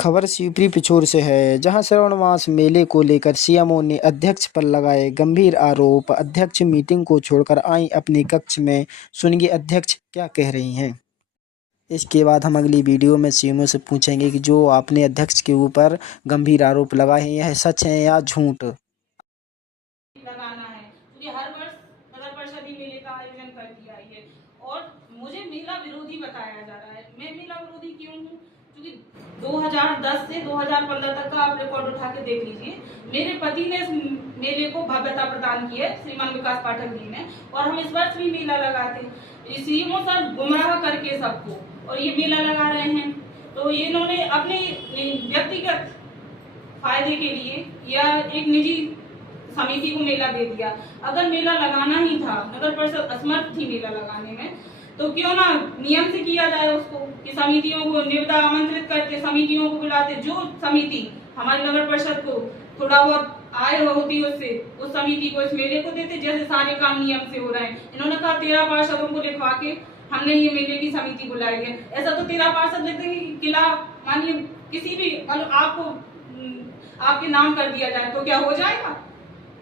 खबर शिवपुरी पिछोर से है, जहां श्रावण मास मेले को लेकर सीएमओ ने अध्यक्ष पर लगाए गंभीर आरोप। अध्यक्ष मीटिंग को छोड़कर आई अपने कक्ष में, सुनिए अध्यक्ष क्या कह रही हैं। इसके बाद हम अगली वीडियो में सीएमओ से पूछेंगे कि जो आपने अध्यक्ष के ऊपर गंभीर आरोप लगाए हैं यह सच है या झूठ। लगाना है क्योंकि हर वर्ष नगर परिषद ही मेले का आयोजन करती आई है और मुझे मेला विरोधी बताया जा रहा है। मैं मेला विरोधी क्यों हूँ? क्योंकि 2010 से 2015 तक का आप रिकॉर्ड उठा के देख लीजिए। मेरे पति ने इस मेले को भव्यता प्रदान की है, श्रीमान विकास पाठक जी ने, और हम इस वर्ष भी मेला लगाते। सीएमओ सर गुमराह करके सबको और ये मेला लगा रहे हैं, तो ये इन्होंने अपने व्यक्तिगत फायदे के लिए या एक निजी समिति को मेला दे दिया। अगर मेला लगाना ही था, नगर परिषद असमर्थ थी मेला लगाने में, तो क्यों ना नियम से किया जाए उसको कि समितियों को निविदा आमंत्रित करके समितियों को बुलाते। जो समिति हमारी नगर परिषद को थोड़ा बहुत आय होती उससे उस समिति को इस मेले को देते, जैसे सारे काम नियम से हो रहे हैं। इन्होंने कहा 13 पार्षदों को लिखवा के हमने ये मेले की समिति बुलाई है। ऐसा तो 13 पार्षद लिख देंगे कि किला मानिए किसी भी मतलब आपको आपके नाम कर दिया जाए तो क्या हो जाएगा?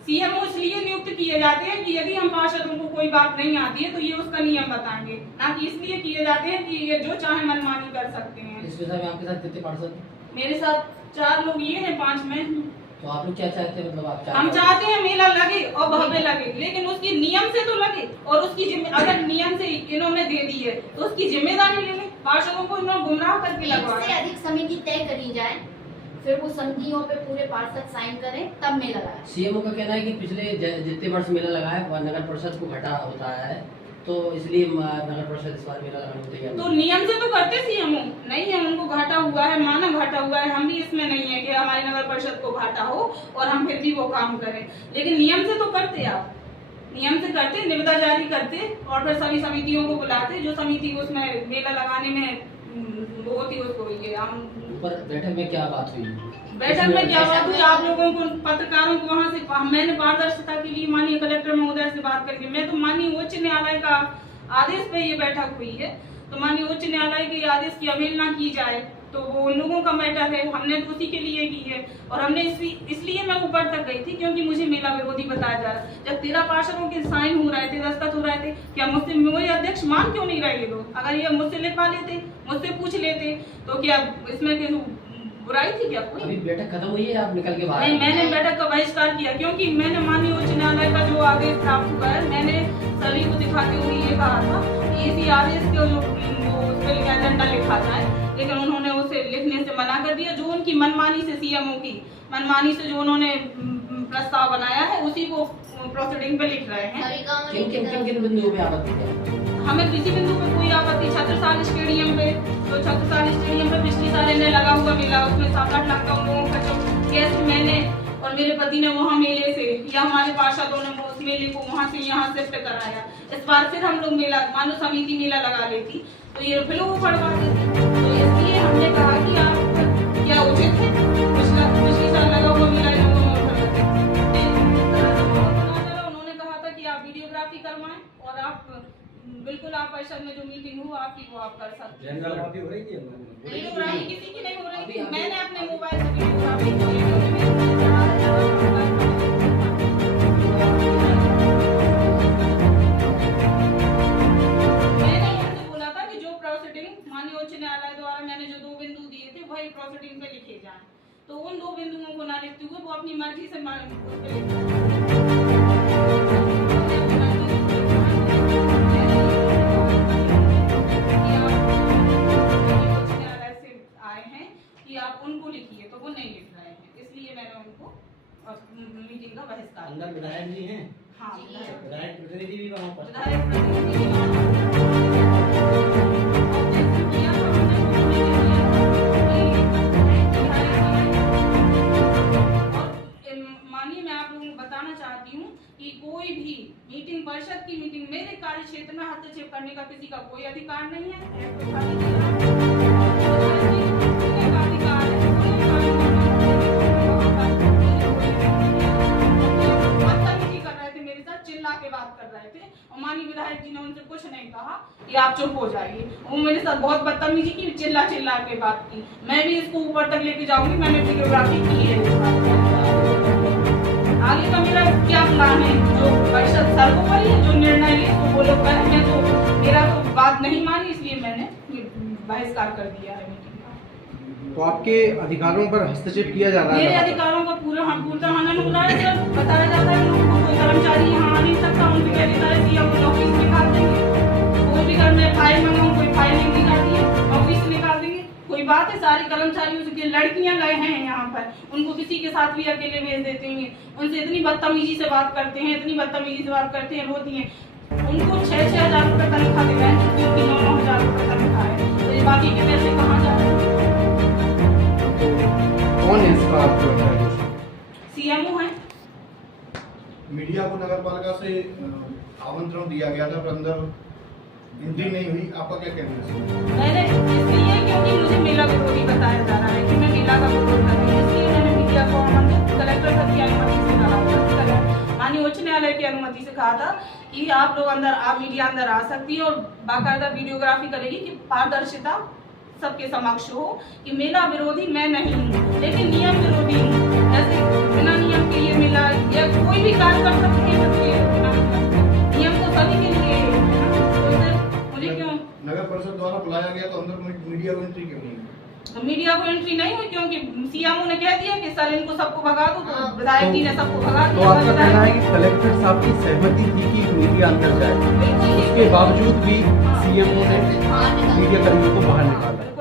सीएमओ इसलिए नियुक्त किए जाते हैं कि यदि हम पार्षदों को कोई बात नहीं आती है तो ये उसका नियम बताएंगे, ना कि इसलिए किए जाते हैं कि ये जो चाहे मनमानी कर सकते हैं। इस विषय में आपके साथ कितने पार्षद? मेरे साथ 4 लोग ये हैं, 5 मैं हूँ। तो आप लोग क्या चाहते हैं? मतलब आप हम चाहते हैं मेला लगे और भव्य लगे, लेकिन उसकी नियम से तो लगे और उसकी अगर नियम से इन्होंने दे दी है तो उसकी जिम्मेदारी ले लें। पार्षदों को इन्होंने गुमराह करके लगवाया। से अधिक समिति तय करी जाए, फिर वो संधियों पे पूरे पार्षद साइन करें तब मेला लगाए। सीएमओ का कहना है कि पिछले जितने वर्ष मेला लगा है वह नगर परिषद को घाटा होता है, तो इसलिए नगर परिषद इस बार मेला लगाने को तैयार। तो नियम से तो करते सीएमओ नहीं है, उनको घाटा हुआ है, माना घाटा हुआ है। हम भी इसमें नहीं है कि हमारी नगर परिषद को घाटा हो और हम फिर भी वो काम करें, लेकिन नियम से तो करते। आप नियम से करते, निविदा जारी करते और फिर सभी समितियों को बुलाते। जो समिति उसमें मेला लगाने में वो होती उसको ये हम ऊपर बैठक में क्या बात हुई? बैठक में क्या बात हुई? आप लोगों को पत्रकारों को वहाँ से मैंने पारदर्शिता के लिए माननीय कलेक्टर महोदय से बात करके, मैं तो माननीय उच्च न्यायालय का आदेश पे ये बैठक हुई है, तो माननीय उच्च न्यायालय के आदेश की अवहेलना की जाए तो वो उन लोगों का मैटर है। हमने तो उसी के लिए की है और हमने इसलिए मैं ऊपर तक गई थी क्योंकि मुझे मेला विरोधी बताया जा रहा है। जब 13 पार्षदों के साइन हो रहे थे, दस्तखत हो रहे थे, क्या मुझसे मेरे अध्यक्ष मान क्यों नहीं रहे ये लोग? अगर ये मुझसे लिखवा लेते, मुझसे पूछ लेते तो क्या इसमें कोई बुराई थी क्या? कोई अभी बैठक खत्म हुई है, आप निकल के बाहर? नहीं, मैंने बैठक का बहिष्कार किया क्योंकि मैंने माननीय उच्च न्यायालय का जो आदेश प्राप्त हुआ है, मैंने सभी को दिखाते हुए ये कहा था कि इसी आदेश के जो एजेंडा लिखा जाए, लेकिन उन्होंने उसे लिखने से मना कर दिया। जो उनकी मनमानी से सीएमओ की मनमानी से जो उन्होंने प्रस्ताव बनाया है उसी को प्रोसीडिंग पे लिख रहे हैं। किन बिंदुओं पे आपत्ति है? हमें किसी बिंदु पे कोई आपत्ति, छत्रसाल स्टेडियम पे, तो छत्रसाल स्टेडियम पे पिछली साल इन्हें लगा हुआ मिला, उसमें 7-8 लाख का उन लोगों का जो केस मैंने और मेरे पति ने वहाँ मेले से या हमारे पार्षदों ने उस मेले को वहाँ से यहाँ शिफ्ट कराया। इस बार फिर हम लोग मेला मानो समिति मेला लगा लेती तो ये फिर वो पढ़वा देती, तो इसलिए हमने कहा कि आप क्या उचित है पिछली साल लगा हुआ मेला उन्होंने कहा था कि आप वीडियोग्राफी करवाएं और आप बिल्कुल आप परिषद में जो मीटिंग हो आपकी वो आप कर सकते हैं। वीडियोग्राफी किसी की नहीं हो रही थी, मैंने अपने मोबाइल से वीडियोग्राफी माननीय उच्च न्यायालय द्वारा मैंने जो 2 बिंदु दिए थे वही प्रोसीडिंग पे लिखे जाएं, तो उन 2 बिंदुओं को ना लिखते हुए वो अपनी मर्जी से आए हैं कि आप उनको लिखिए, तो वो नहीं लिख रहे हैं, इसलिए मैंने उनको मीटिंग का बहिष्कार। अंदर विधायक जी हैं? हाँ, विधायक प्रतिनिधि भी वहाँ पर। मानिए मैं आप लोगों को बताना चाहती हूँ कि कोई भी मीटिंग, परिषद की मीटिंग मेरे कार्य क्षेत्र में हस्तक्षेप करने का किसी का कोई अधिकार नहीं है। चिल्ला के बात कर रहे थे और माननीय विधायक जी ने उनसे कुछ नहीं कहा कि आप चुप हो जाइए। वो मेरे साथ बहुत बदतमीजी की, चिल्ला चिल्ला के बात की। मैं भी इसको ऊपर तक लेके जाऊंगी, मैंने वीडियोग्राफी की है इस बात की। आगे का मेरा क्या प्लान है, जो परिषद सर्वोपरि है, जो निर्णय ले तो वो लोग करेंगे, तो मेरा तो बात नहीं मानी, इसलिए मैंने बहिष्कार कर दिया है मीटिंग का। तो आपके अधिकारों पर हस्तक्षेप किया जा रहा है? मेरे अधिकारों का पूरा हनन हो रहा है सर। बताया जाता है लोगों को कोई कर्मचारी यहाँ आ नहीं सकता, उनको कह देता है सीएम ऑफिस निकाल देंगे। कोई भी घर में फाइल मंगाऊं, कोई फाइल नहीं निकालती है, ऑफिस से निकाल देंगे। कोई बात है, सारी कर्मचारी उसके लड़कियां गए हैं यहाँ पर, उनको किसी के साथ भी अकेले भेज देते हैं, उनसे इतनी बदतमीजी से बात करते हैं, इतनी बदतमीजी से बात करते हैं, रोती हैं। उनको 6-6 हजार रुपये तनख्वाह दे रहे हैं, क्योंकि 9-9 हजार रुपये तनख्वाह है, तो ये बाकी के पैसे कहाँ जा रहे हैं? कौन है इसका आपको? सीएमओ है। मीडिया को नगर पालिका से आमंत्रण दिया गया था, पर अंदर एंट्री नहीं हुई, आपका क्या कहना है? मैंने इसलिए, क्योंकि मुझे मेला विरोधी बताया जा रहा है कि मैं मेला का विरोध कर रही हूँ, इसलिए मैंने मीडिया को आमंत्रित कलेक्टर सर की अनुमति से कहा था, माननीय उच्च न्यायालय की अनुमति से कहा था कि आप लोग मीडिया अंदर आ सकती है और बाकायदा वीडियोग्राफी करेगी कि पारदर्शिता सबके समक्ष हो कि मेला विरोधी मैं नहीं हूँ, लेकिन नियम विरोधी हूँ। ऐसे बिना नियम के ये मेला या कोई भी कार्य कर सकते हैं, नियम तो सभी के लिए है, तो मुझे क्यों नगर परिषद द्वारा बुलाया गया तो अंदर मीडिया को एंट्री क्यों नहीं? मीडिया को एंट्री नहीं हुई, क्योंकि सीएमओ ने कह दिया कि सर इनको सबको भगा दो, तो विधायक जी ने सबको भगा तो दिया। आपका कहना है कि कलेक्टर साहब की सहमति थी कि मीडिया अंदर जाए, उसके बावजूद भी सीएमओ ने मीडिया कर्मियों को बाहर निकाला?